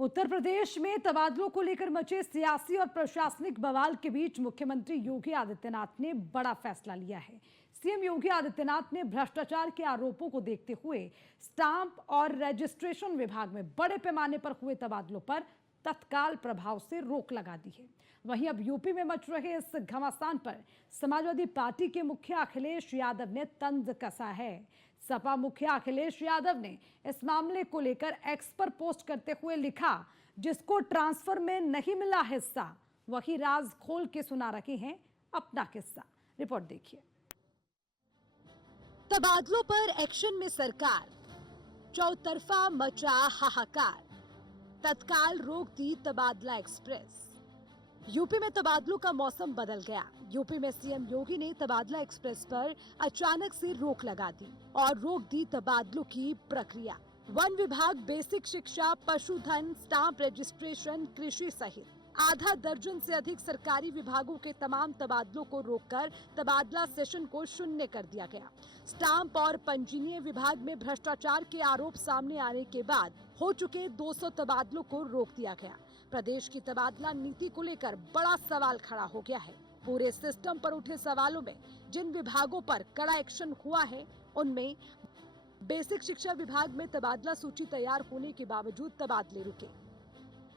उत्तर प्रदेश में तबादलों को लेकर मचे सियासी और प्रशासनिक बवाल के बीच मुख्यमंत्री योगी आदित्यनाथ ने बड़ा फैसला लिया है। सीएम योगी आदित्यनाथ ने भ्रष्टाचार के आरोपों को देखते हुए स्टाम्प और रजिस्ट्रेशन विभाग में बड़े पैमाने पर हुए तबादलों पर तत्काल प्रभाव से रोक लगा दी है। वहीं अब यूपी में मच रहे इस घमासान पर समाजवादी पार्टी के मुखिया अखिलेश यादव ने तंज कसा है। सपा मुखिया अखिलेश यादव ने इस मामले को लेकर एक्स पर पोस्ट करते हुए लिखा, जिसको ट्रांसफर में नहीं मिला हिस्सा वही राज खोल के सुना रहे हैं अपना किस्सा। रिपोर्ट देखिए। तबादलों पर एक्शन में सरकार, चौतरफा मचा हाहाकार, तत्काल रोक दी तबादला एक्सप्रेस। यूपी में तबादलों का मौसम बदल गया। यूपी में सीएम योगी ने तबादला एक्सप्रेस पर अचानक से रोक लगा दी और रोक दी तबादलों की प्रक्रिया। वन विभाग, बेसिक शिक्षा, पशुधन, स्टाम्प रजिस्ट्रेशन, कृषि सहित आधा दर्जन से अधिक सरकारी विभागों के तमाम तबादलों को रोककर तबादला सेशन को शून्य कर दिया गया। स्टाम्प और पंजीयन विभाग में भ्रष्टाचार के आरोप सामने आने के बाद हो चुके 200 तबादलों को रोक दिया गया। प्रदेश की तबादला नीति को लेकर बड़ा सवाल खड़ा हो गया है। पूरे सिस्टम पर उठे सवालों में जिन विभागों पर कड़ा एक्शन हुआ है, उनमें बेसिक शिक्षा विभाग में तबादला सूची तैयार होने के बावजूद तबादले रुके।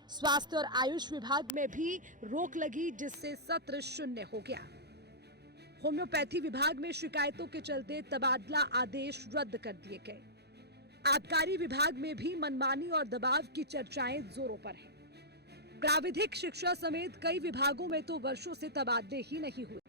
स्वास्थ्य और आयुष विभाग में भी रोक लगी, जिससे सत्र शून्य हो गया। होम्योपैथी विभाग में शिकायतों के चलते तबादला आदेश रद्द कर दिए गए। आबकारी विभाग में भी मनमानी और दबाव की चर्चाएं जोरों पर हैं। प्राविधिक शिक्षा समेत कई विभागों में तो वर्षों से तबादले ही नहीं हुए।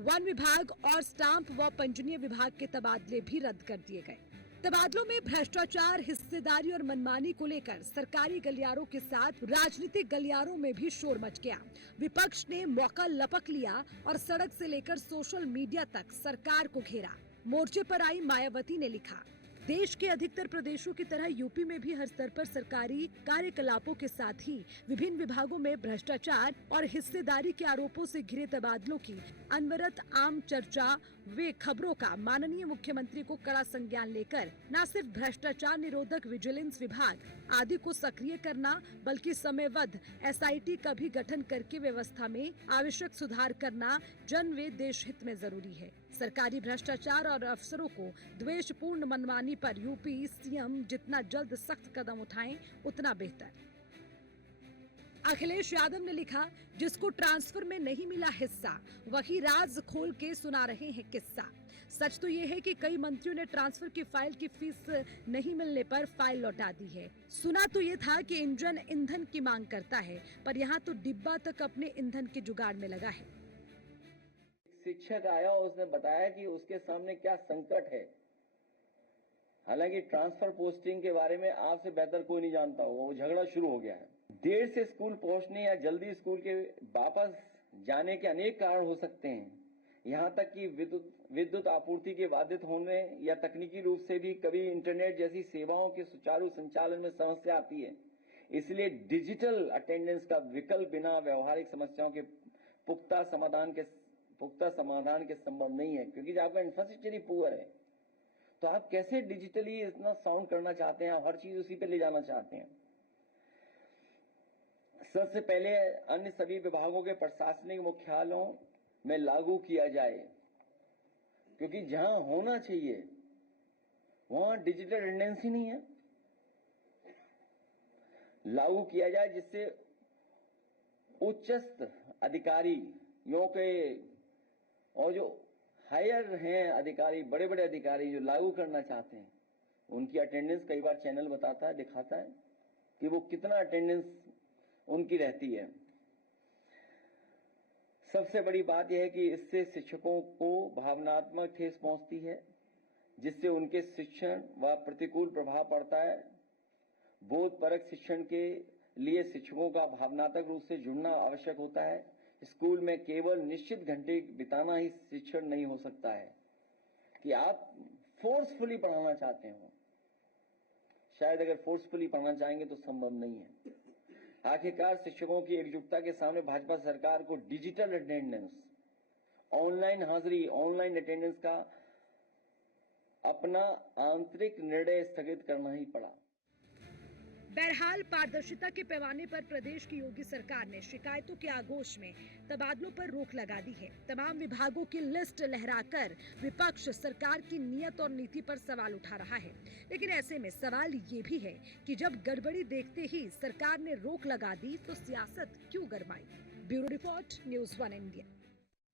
वन विभाग और स्टाम्प व पंजीयन विभाग के तबादले भी रद्द कर दिए गए। तबादलों में भ्रष्टाचार, हिस्सेदारी और मनमानी को लेकर सरकारी गलियारों के साथ राजनीतिक गलियारों में भी शोर मच गया। विपक्ष ने मौका लपक लिया और सड़क से लेकर सोशल मीडिया तक सरकार को घेरा। मोर्चे पर आई मायावती ने लिखा, देश के अधिकतर प्रदेशों की तरह यूपी में भी हर स्तर पर सरकारी कार्यकलापों के साथ ही विभिन्न विभागों में भ्रष्टाचार और हिस्सेदारी के आरोपों से घिरे तबादलों की अनवरत आम चर्चा वे खबरों का माननीय मुख्यमंत्री को कड़ा संज्ञान लेकर न सिर्फ भ्रष्टाचार निरोधक विजिलेंस विभाग आदि को सक्रिय करना, बल्कि समयबद्ध एसआईटी का भी गठन करके व्यवस्था में आवश्यक सुधार करना जन व देश हित में जरूरी है। सरकारी भ्रष्टाचार और अफसरों को द्वेषपूर्ण मनमानी पर यूपी सीएम जितना जल्द सख्त कदम उठाएं, उतना बेहतर। अखिलेश यादव ने लिखा, जिसको ट्रांसफर में नहीं मिला हिस्सा वही राज खोल के सुना रहे हैं किस्सा। सच तो ये है कि कई मंत्रियों ने ट्रांसफर की फाइल की फीस नहीं मिलने पर फाइल लौटा दी है। सुना तो ये था कि इंजन ईंधन की मांग करता है, पर यहाँ तो डिब्बा तक अपने ईंधन के जुगाड़ में लगा है। शिक्षक आया, उसने बताया कि उसके सामने क्या संकट है। हालांकि ट्रांसफर पोस्टिंग के बारे में आपसे बेहतर कोई नहीं जानता होगा, वो झगड़ा शुरू हो गया है। देर से स्कूल पहुंचने या जल्दी स्कूल के वापस जाने के अनेक कारण हो सकते हैं। यहाँ तक कि विद्युत आपूर्ति के बाधित होने या तकनीकी रूप से भी कभी इंटरनेट जैसी सेवाओं के सुचारू संचालन में समस्या आती है। इसलिए डिजिटल अटेंडेंस का विकल्प बिना व्यवहारिक समस्याओं के पुख्ता समाधान के संभव नहीं है, क्योंकि जब आपका इंफ्रास्ट्रक्चर ही पुअर है तो आप कैसे डिजिटली इतना साउंड करना चाहते हैं, हर चीज उसी पे ले जाना चाहते हैं। सबसे पहले अन्य सभी विभागों के प्रशासनिक मुख्यालयों में लागू किया जाए, क्योंकि जहां होना चाहिए वहां डिजिटल अटेंडेंस ही नहीं है। लागू किया जाए जिससे उच्चस्थ अधिकारियों के और जो हायर हैं अधिकारी, बड़े बड़े अधिकारी जो लागू करना चाहते हैं, उनकी अटेंडेंस कई बार चैनल बताता है, दिखाता है कि वो कितना अटेंडेंस उनकी रहती है। सबसे बड़ी बात यह है कि इससे शिक्षकों को भावनात्मक ठेस पहुंचती है, जिससे उनके शिक्षण व प्रतिकूल प्रभाव पड़ता है। बोधपरक शिक्षण के लिए शिक्षकों का भावनात्मक रूप से जुड़ना आवश्यक होता है। स्कूल में केवल निश्चित घंटे बिताना ही शिक्षण नहीं हो सकता है कि आप फोर्सफुली पढ़ाना चाहते हो। शायद अगर फोर्सफुली पढ़ाना चाहेंगे तो संभव नहीं है। आखिरकार शिक्षकों की एकजुटता के सामने भाजपा सरकार को डिजिटल अटेंडेंस, ऑनलाइन हाजिरी, ऑनलाइन अटेंडेंस का अपना आंतरिक निर्णय स्थगित करना ही पड़ा। बहरहाल पारदर्शिता के पैमाने पर प्रदेश की योगी सरकार ने शिकायतों के आगोश में तबादलों पर रोक लगा दी है। तमाम विभागों की लिस्ट लहराकर विपक्ष सरकार की नीयत और नीति पर सवाल उठा रहा है। लेकिन ऐसे में सवाल ये भी है कि जब गड़बड़ी देखते ही सरकार ने रोक लगा दी तो सियासत क्यों गरमाई। Bureau report, news 1 India.